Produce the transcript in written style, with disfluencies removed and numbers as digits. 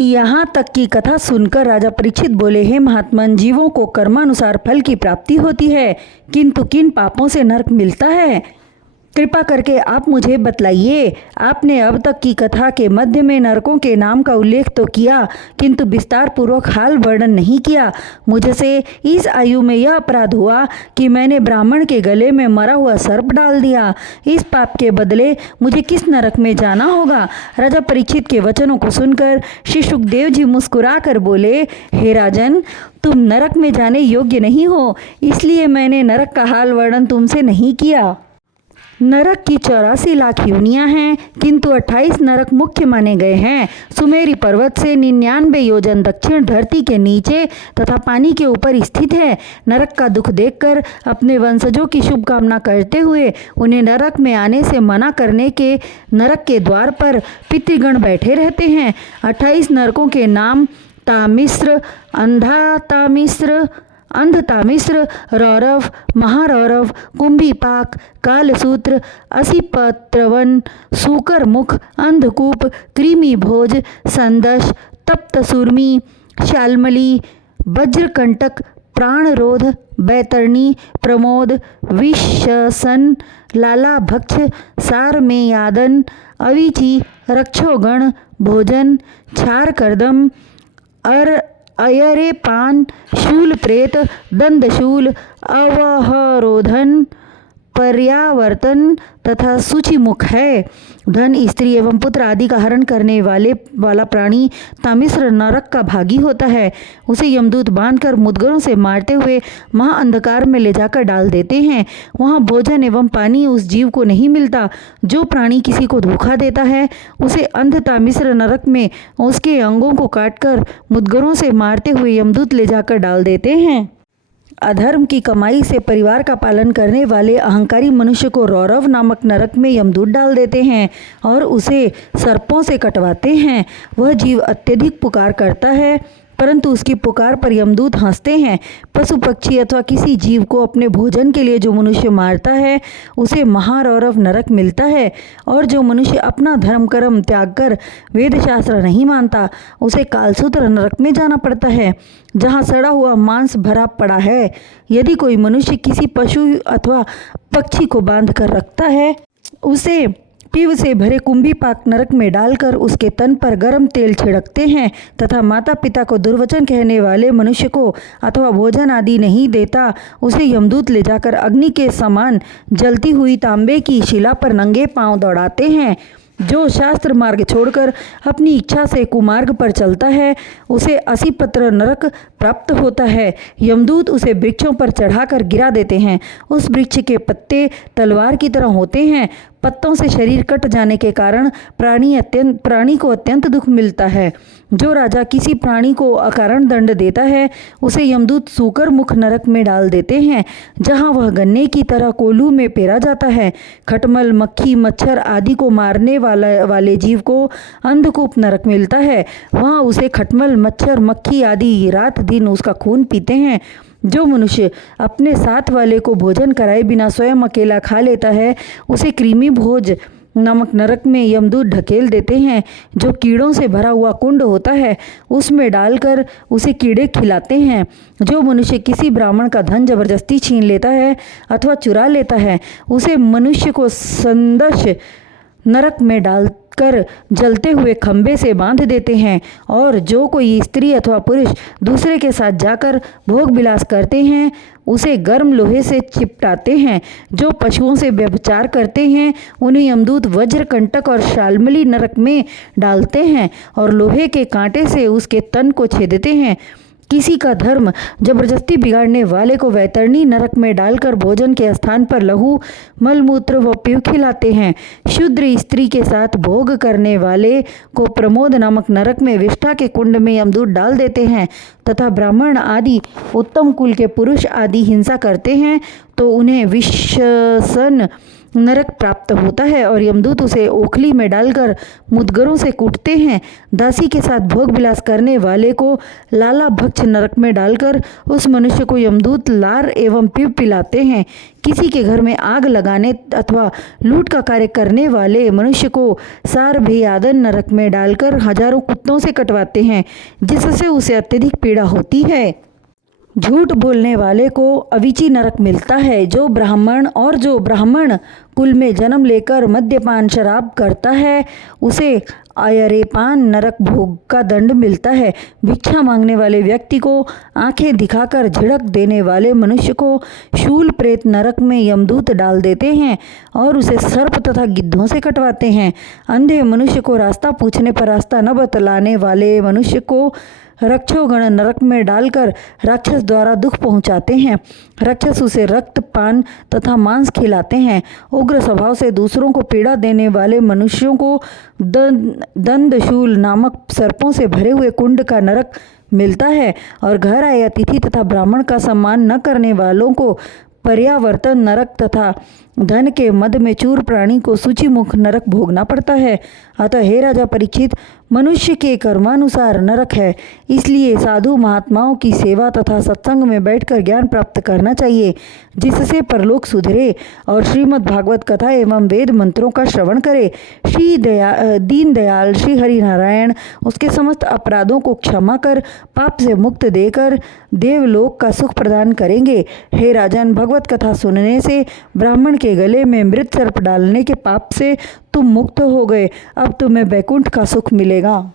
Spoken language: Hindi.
यहाँ तक की कथा सुनकर राजा परीक्षित बोले, हे महात्मन, जीवों को कर्मानुसार फल की प्राप्ति होती है, किंतु किन पापों से नरक मिलता है? कृपा करके आप मुझे बतलाइए। आपने अब तक की कथा के मध्य में नरकों के नाम का उल्लेख तो किया, किंतु विस्तार पूर्वक हाल वर्णन नहीं किया। मुझसे इस आयु में यह अपराध हुआ कि मैंने ब्राह्मण के गले में मरा हुआ सर्प डाल दिया। इस पाप के बदले मुझे किस नरक में जाना होगा? राजा परीक्षित के वचनों को सुनकर श्री सुखदेव जी मुस्कुरा कर बोले, हे राजन, तुम नरक में जाने योग्य नहीं हो, इसलिए मैंने नरक का हाल वर्णन तुमसे नहीं किया। नरक की 84 लाख योनियां हैं, किंतु 28 नरक मुख्य माने गए हैं। सुमेरी पर्वत से 99 योजन दक्षिण धरती के नीचे तथा पानी के ऊपर स्थित है। नरक का दुख देखकर अपने वंशजों की शुभकामना करते हुए उन्हें नरक में आने से मना करने के नरक के द्वार पर पितृगण बैठे रहते हैं। 28 नरकों के नाम तामिस्र, अंधातामिस्र, अंधतामिस्र, रौरव, महारौरव, कुंभीपाक, कालसूत्र, असिपत्रवन, सूकरमुख, अंधकूप, कृमिभोज, संदश, तप्तसूर्मी, शाल्मली, वज्रकंटक, प्राणरोध, बैतरणी, प्रमोद, विशसन, लालाभक्ष, सारमेयादन, अविची, रक्षोगण, भोजन, क्षारकर्दम, अयरे पान, शूल प्रेत, दंडशूल, अवहरोधन, पर्यावर्तन तथा सूचिमुख है। धन, स्त्री एवं पुत्र आदि का हरण करने वाला प्राणी तामिस्र नरक का भागी होता है। उसे यमदूत बांधकर मुद्गरों से मारते हुए महाअंधकार में ले जाकर डाल देते हैं। वहाँ भोजन एवं पानी उस जीव को नहीं मिलता। जो प्राणी किसी को धोखा देता है, उसे अंध तामिस्र नरक में उसके अंगों को काटकर मुद्गरों से मारते हुए यमदूत ले जाकर डाल देते हैं। अधर्म की कमाई से परिवार का पालन करने वाले अहंकारी मनुष्य को रौरव नामक नरक में यमदूत डाल देते हैं और उसे सर्पों से कटवाते हैं। वह जीव अत्यधिक पुकार करता है, परंतु उसकी पुकार पर यमदूत हंसते हैं। पशु पक्षी अथवा किसी जीव को अपने भोजन के लिए जो मनुष्य मारता है, उसे महारौरव नरक मिलता है। और जो मनुष्य अपना धर्म कर्म त्याग कर वेद शास्त्र नहीं मानता, उसे कालसूत्र नरक में जाना पड़ता है, जहाँ सड़ा हुआ मांस भरा पड़ा है। यदि कोई मनुष्य किसी पशु अथवा पक्षी को बांध कर रखता है, उसे पीव से भरे कुंभीपाक नरक में डालकर उसके तन पर गर्म तेल छिड़कते हैं तथा माता पिता को दुर्वचन कहने वाले मनुष्य को अथवा भोजन आदि नहीं देता, उसे यमदूत ले जाकर अग्नि के समान जलती हुई तांबे की शिला पर नंगे पांव दौड़ाते हैं। जो शास्त्र मार्ग छोड़कर अपनी इच्छा से कुमार्ग पर चलता है, उसे असिपत्र नरक प्राप्त होता है। यमदूत उसे वृक्षों पर चढ़ाकर गिरा देते हैं। उस वृक्ष के पत्ते तलवार की तरह होते हैं। पत्तों से शरीर कट जाने के कारण प्राणी को अत्यंत दुख मिलता है। जो राजा किसी प्राणी को अकारण दंड देता है, उसे यमदूत सूकर मुख नरक में डाल देते हैं, जहाँ वह गन्ने की तरह कोल्हू में पेरा जाता है। खटमल, मक्खी, मच्छर आदि को मारने वाले जीव को अंधकूप नरक मिलता है। वहाँ उसे खटमल, मच्छर, मक्खी आदि रात दिन उसका खून पीते हैं। जो मनुष्य अपने साथ वाले को भोजन कराए बिना स्वयं अकेला खा लेता है, उसे कृमि भोज नामक नरक में यमदूत ढकेल देते हैं। जो कीड़ों से भरा हुआ कुंड होता है, उसमें डालकर उसे कीड़े खिलाते हैं। जो मनुष्य किसी ब्राह्मण का धन जबरदस्ती छीन लेता है अथवा चुरा लेता है, उसे मनुष्य को संदश नरक में डालकर जलते हुए खंभे से बांध देते हैं। और जो कोई स्त्री अथवा पुरुष दूसरे के साथ जाकर भोग विलास करते हैं, उसे गर्म लोहे से चिपटाते हैं। जो पशुओं से व्यभिचार करते हैं, उन्हें यमदूत वज्रकंटक और शाल्मली नरक में डालते हैं और लोहे के कांटे से उसके तन को छेदते हैं। किसी का धर्म जबरदस्ती बिगाड़ने वाले को वैतरणी नरक में डालकर भोजन के स्थान पर लहू, मलमूत्र व पीव खिलाते हैं। शूद्र स्त्री के साथ भोग करने वाले को प्रमोद नामक नरक में विष्ठा के कुंड में यमदूत डाल देते हैं तथा ब्राह्मण आदि उत्तम कुल के पुरुष आदि हिंसा करते हैं तो उन्हें विशसन नरक प्राप्त होता है और यमदूत उसे ओखली में डालकर मुदगरों से कूटते हैं। दासी के साथ भोग विलास करने वाले को लाला भक्ष नरक में डालकर उस मनुष्य को यमदूत लार एवं पीप पिलाते हैं। किसी के घर में आग लगाने अथवा लूट का कार्य करने वाले मनुष्य को सारभेयादन नरक में डालकर हजारों कुत्तों से कटवाते हैं, जिससे उसे अत्यधिक पीड़ा होती है। झूठ बोलने वाले को अविची नरक मिलता है। जो ब्राह्मण कुल में जन्म लेकर मद्यपान शराब करता है उसे अयरेपान नरक भोग का दंड मिलता है। भिक्षा मांगने वाले व्यक्ति को आंखें दिखाकर झिड़क देने वाले मनुष्य को शूल प्रेत नरक में यमदूत डाल देते हैं और उसे सर्प तथा गिद्धों से कटवाते हैं। अंधे मनुष्य को रास्ता पूछने पर रास्ता न बतलाने वाले मनुष्य को रक्षोगण नरक में डालकर राक्षस द्वारा दुख पहुंचाते हैं। राक्षस उसे रक्त पान तथा मांस खिलाते हैं। उग्र स्वभाव से दूसरों को पीड़ा देने वाले मनुष्यों को दंदशूल नामक सर्पों से भरे हुए कुंड का नरक मिलता है और घर आए अतिथि तथा ब्राह्मण का सम्मान न करने वालों को पर्यावर्तन नरक तथा धन के मद में चूर प्राणी को सूचिमुख नरक भोगना पड़ता है। अतः हे राजा परीक्षित, मनुष्य के कर्मानुसार नरक है, इसलिए साधु महात्माओं की सेवा तथा सत्संग में बैठकर ज्ञान प्राप्त करना चाहिए, जिससे परलोक सुधरे और श्रीमद् भागवत कथा एवं वेद मंत्रों का श्रवण करे। दीनदयाल श्री हरि नारायण उसके समस्त अपराधों को क्षमा कर पाप से मुक्त देकर देवलोक का सुख प्रदान करेंगे। हे राजन, भगवत कथा सुनने से ब्राह्मण के गले में मृत सर्प डालने के पाप से तुम मुक्त हो गए। अब तुम्हें वैकुंठ का सुख मिलेगा।